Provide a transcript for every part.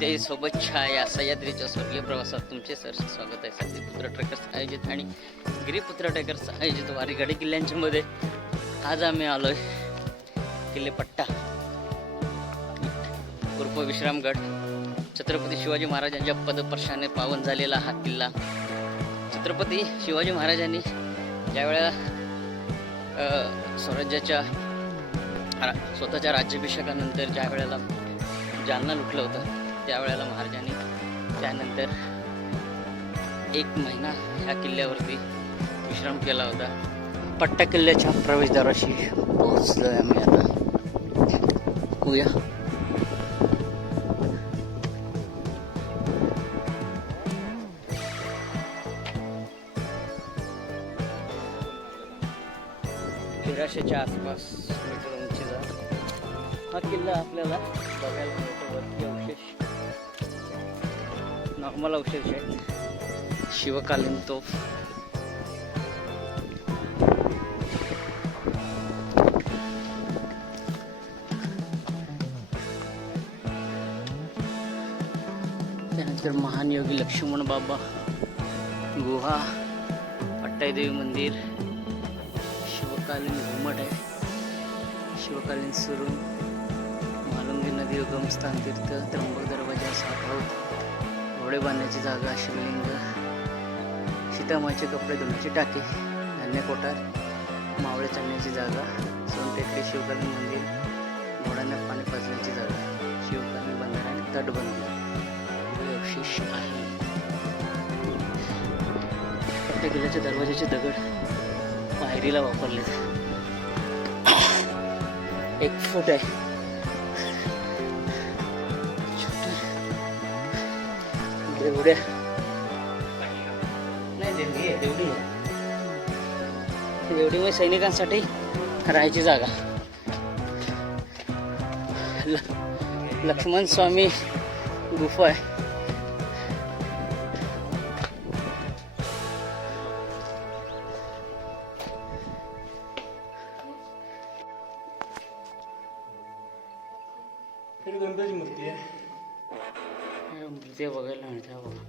विद्याई सोबतच्या या सह्याद्रीच्या स्वर्गीय प्रवासात तुमचे सर स्वागत आहे. सागरीपुत्र ट्रेकर्स आयोजित आणि गिरीपुत्र ट्रेकर्स आयोजित वारी गड किल्ल्यांच्या मध्ये आज आम्ही आलोय किल्ले पट्टा उर्फ विश्रामगड. छत्रपती शिवाजी महाराजांच्या पदस्पर्शाने पावन झालेला हा किल्ला. छत्रपती शिवाजी महाराजांनी ज्यावेळेला स्वराज्याच्या स्वतःच्या राज्याभिषेकानंतर ज्या वेळेला जालना लुटलं होतं त्यावेळेला महाराजांनी त्यानंतर 1 महिना ह्या किल्ल्यावरती विश्राम केला होता. पट्टा किल्ल्याच्या प्रवेशद्वाराशी पोहोचलो आहे आम्ही आता. बघूया च्या आसपास मीटर उंचीचा हा किल्ला आपल्याला बघायला मिळतो. वरती अवशेष नॉर्मल अवशेष आहेत. शिवकालीन तोफ त्यानंतर महान योगी लक्ष्मण बाबा गुहा, पट्टाई देवी मंदिर, शिवकालीन घुमट आहे, शिवकालीन सुरुंग, मालुंगी नदी उगमस्थान तीर्थ, त्र्यंबक दरवाजा, साठवत, घोडे बांधण्याची जागा, शिवलिंग, सीतामाचे कपडे धुण्याची टाकी, धान्य कोठार, मावळे चढण्याची जागा, सोनटेकडी, शिवकालीन मंदिर, घोड्यांना पाणी पाजण्याची जागा, शिवकालीन बंधारा आणि तटबंदी हे अवशेष आहे. पट्टा किल्ल्याच्या दरवाजाचे दगड पायरीला वापरले. 1 फूट आहे. देवड्या नाही देवडी आहे, देवडी आहे. देवडीमध्ये सैनिकांसाठी राहायची जागा. लक्ष्मण स्वामी गुफा आहे. गणपतीची मूर्ती आहे. मूर्ती बघायला मिळते बघा.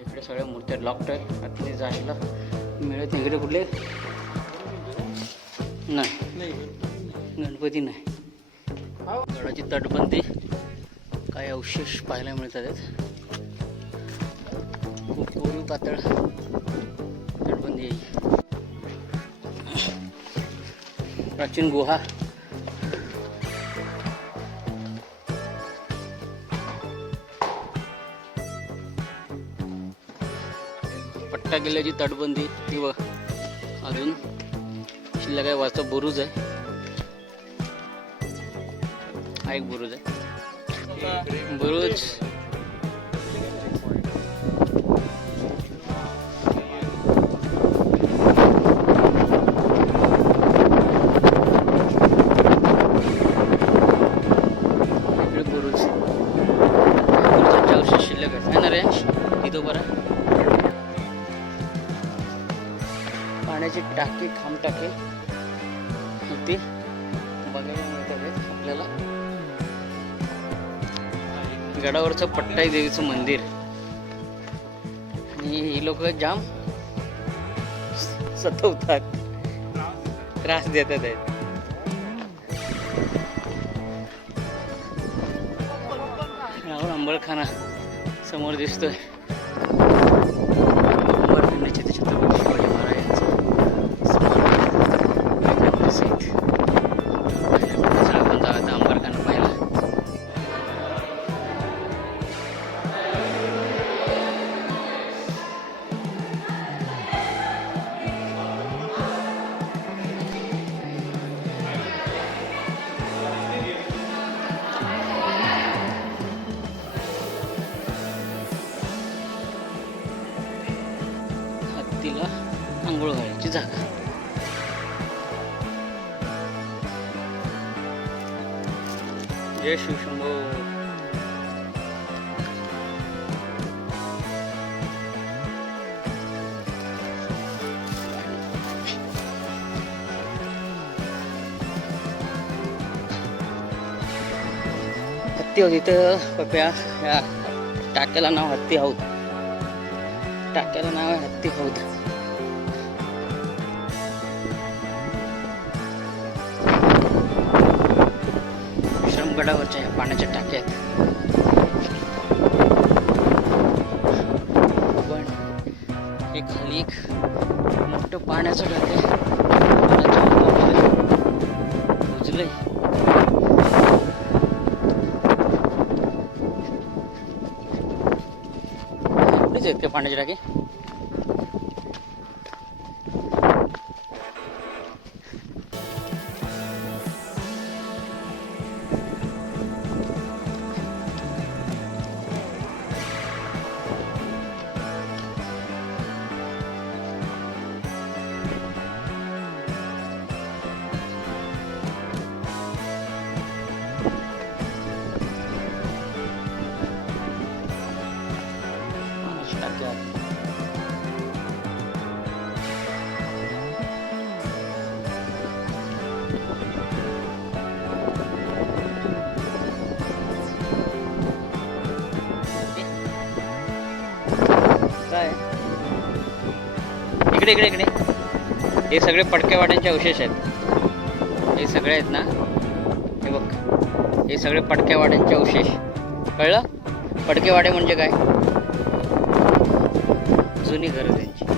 इकडे सगळ्या मूर्त्या लॉक्ड आहेत. आतमध्ये जायला मिळत नाही. इकडे कुठले नाही, गणपती नाही. गडाची तटबंदी काही अवशेष पाहायला मिळतात. खूप कोरीव पातळ तटबंदी आहे. प्राचीन गुहा, पट्टा किल्ल्याची तटबंदी ती बघ. अजून शिल्लक आहे. वरचा बुरुज आहे. हा एक बुरुज आहे. बुरुज इकडे बुरुज बुरुजाच्या अवशेष शिल्लक आहे ना रे. तिथं बरं पाण्याची टाकी, खांब टाकी होती बघायला मिळतात आपल्याला. गडावरचं पट्टाई देवीचं मंदिर. आणि ही लोक जाम सतवतात, त्रास देतात आहेत. राहुल अंबळखाना समोर दिसतोय. अंबळखान्याचे ते छत्रपती शिवाजी महाराजांचं आपण जाऊया अंबरखाना पाहिला. हत्तीला आंघोळ घालायची जागा. जय शिवशंभो. हत्ती हौद इथं पप्या. या टाक्याला नाव हत्ती हौद. टाक्याला नाव आहे हत्ती हौद. विश्रामगडावरच्या ह्या पाण्याच्या टाक्या आहेत. पण हे खाली एक मोठं पाण्याचं टाक आहे. बुजलंय. एवढेच आहेत का पाण्याचे टाके? काय इकडे इकडे इकडे हे सगळे पडक्यावाड्यांचे अवशेष आहेत. हे सगळे आहेत ना, हे बघ, हे सगळे पडक्यावाड्यांचे अवशेष. कळलं? पडकेवाडे म्हणजे काय? जुनी घरं त्यांची.